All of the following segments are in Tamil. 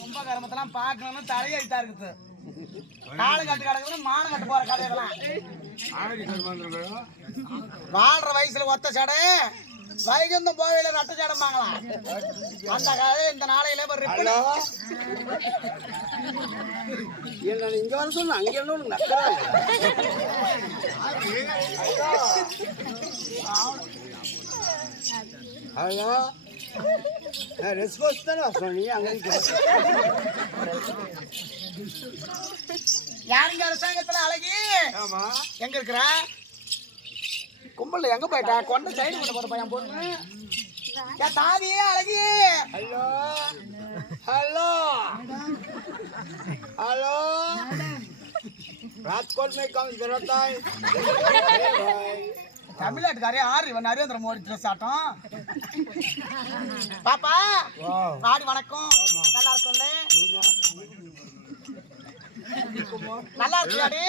கும்பகர்மத்தெல்லாம் பார்க்கணும்னு தலையெழுத்தா இருக்குது. காடு கட்டு கிடக்குதுன்னு மானம் கட்டு போற கதையெல்லாம் வாழ்ற வயசுல ஒத்த சடை வைகுந்தம் போவையில ரட்ட சடம்பாங்களாம். அந்த கதை இந்த நாளையில இங்க வர சொன்ன அங்க என்ன நக்கறாங்க. ஹலோ ரெஸ்பான்ஸ் தானே சொன்னீங்க. அங்க யாருங்க அரசாங்கத்துல அழகி எங்க இருக்கிற கும்பல்ல எங்க போயிட்டா கொண்ட சைடு கொண்டு போற பையன் பொண்ணு தாதியே அழகி. ஹலோ ஹலோ ஹலோ ராஜ்கோட் में कौन जरूरत है தமிழ்நாட்டுக்காரே ஆறு இவன் நரேந்திர மோடி ட்ரெஸ் ஆட்டம். பாப்பா வாடி வணக்கம். நல்லா இருக்கும்ல நல்லா இருக்கியாடி.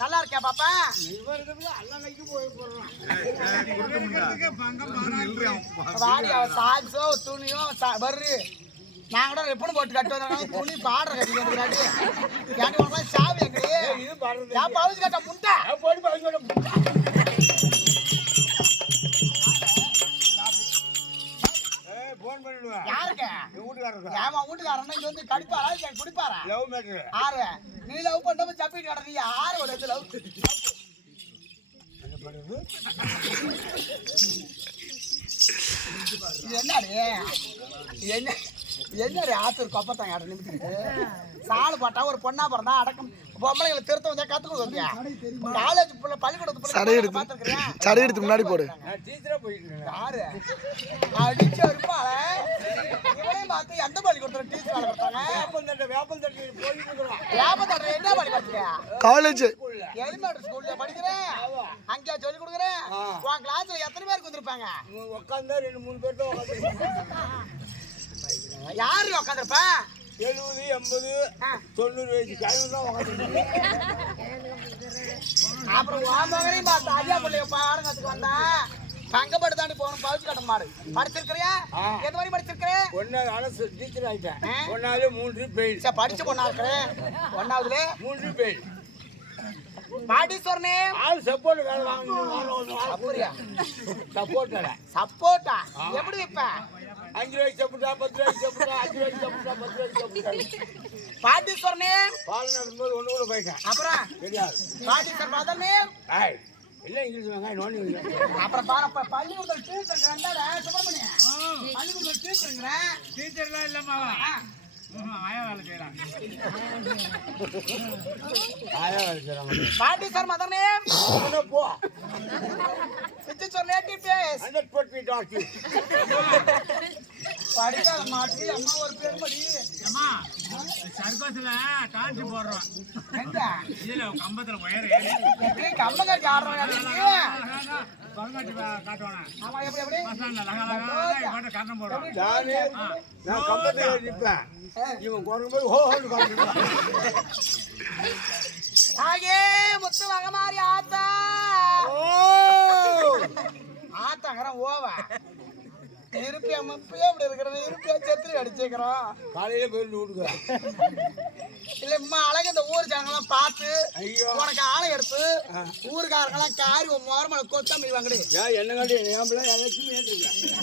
நல்லா இருக்கியா பாப்பா. வாடி சாக்ஸோ துணியோ வர்று நான் கூட எப்படி போட்டு கட்டு வந்தாங்க. துணி பாடுற கட்டி வந்துடாடி ஏன்டி உனக்கு சாவி எங்கடி நான் பவுச்சு கட்ட முட்டை போட்டு பவுச்சு கட்ட முட்டை. யாருக்கு ஏமா வீட்டுக்காரன் இங்க வந்து கடிப்பாரா குடிப்பாரா ஆறு நீ லவ் பண்ண சப்பிட்டு கிடக்கு ஆறு ஒரு லவ் என்னடி என்ன என்னடி ஆத்தூர் கொப்பத்தாங்க ஆட நிமித்திட்டு சாலு போட்டா ஒரு பொண்ணா பிறந்தா அடக்கம் பொம்பளைங்களை திருத்த வந்தா கத்துக்க வந்தியா காலேஜ் பள்ளிக்கூடத்து சடை எடுத்து முன்னாடி போடு யாரு அடிச்சு இருப்பாள இவனையும் பார்த்து எந்த பள்ளிக்கூடத்துல டீச்சர் வேலை கொடுத்தாங்க. வேப்பந்தட்டை என்ன பள்ளி படிச்சியா காலேஜ் எலிமெண்டரி ஸ்கூல்ல படிக்கிறேன். அங்கேயா சொல்லி கொடுக்குறேன். உன் கிளாஸ்ல எத்தனை பேருக்கு வந்திருப்பாங்க உட்காந்தா 2-3 பேர் தான். யாரு உட்காந்துருப்ப 70 80 90 வயசு கிழமை தான் உட்காந்து. அப்புறம் மகனையும் பார்த்து ஐயா பிள்ளைய பாடம் கத்துக்கு வந்தா தங்கப்பட்டு தாண்டி போகணும். பவுச்சு கட்ட மாடு படிச்சிருக்கிறியா? எந்த மாதிரி படிச்சிருக்கிறேன்? ஒன்னாவது டீச்சர் ஆயிட்டேன். ஒன்னாவது 3 பெயில். சரி படிச்ச பொண்ணா இருக்கிறேன். ஒன்னாவதுல 3 பெயில். பாட்டீஸ்வரனே ஆள் சப்போர்ட் வேலை வாங்கணும். அப்படியா சப்போர்ட்டா சப்போர்ட்டா எப்படி இப்ப 5 ரூபாய்க்கு சப்போர்ட்டா 10 ரூபாய்க்கு சப்போர்ட்டா 5 ரூபாய்க்கு சப்போர்ட்டா 10 ரூபாய்க்கு சப்போர்ட்டா. பாட்டீஸ்வரனே பால் நடக்கும்போது ஒண்ணு கூட போயிட்டேன். அப்புறம் தெரியாது. பாட்டீஸ்வரன் மதனே இல்ல இங்கிலீஷ் வெங்காயம் நோண்டி. அப்புறம் பாரு பள்ளிக்கூடத்துல டீச்சர் வந்தாடா சுப்பிரமணியன் பள்ளிக்கூடத்துல டீச்சருங்கிறேன். டீச்சர்லாம் இல்லம்மா ஆயா வேலை செய்யறாங்க. பாட்டீஸ்வரன் மதனே போ பிச்சர் நேட்டிவ் பேஸ் 100% டாக்டர் படிக்காத மாட்டி அம்மா ஒரு பேர் படி அம்மா சர்க்கஸ்ல டான்ஸ் போடுறோம். எங்க இதுல கம்பத்துல ஒயர் எப்படி கம்பங்கட்டி ஆடுறவங்க பரகாட்டி காட்டுவானா. ஆமா எப்படி எப்படி பசங்க லகலகா கண்ணம் போடுறோம். நான் கம்பத்துல நிப்பேன். இவன் குறங்கும்போது ஹோஹோன்னு காட்டுவான். ஆகே முத்து மகமாரி ஆத்தா ஆத்தாங்கிறேன் ஓவா இருப்பியா மப்பியா இப்படி இருக்கிறேன். இருப்பியா செத்துரி அடிச்சுக்கிறோம். காலையில போயிட்டு விட்டுக்கிறேன். இல்ல இம்மா அழகு இந்த ஊர் ஜனங்கெல்லாம் பார்த்து உனக்கு ஆளை எடுத்து ஊருக்காரங்கெல்லாம் காரி உன் மோரமலை கொத்தாம வாங்கடி என்ன காட்டி என் எல்லாத்தையும்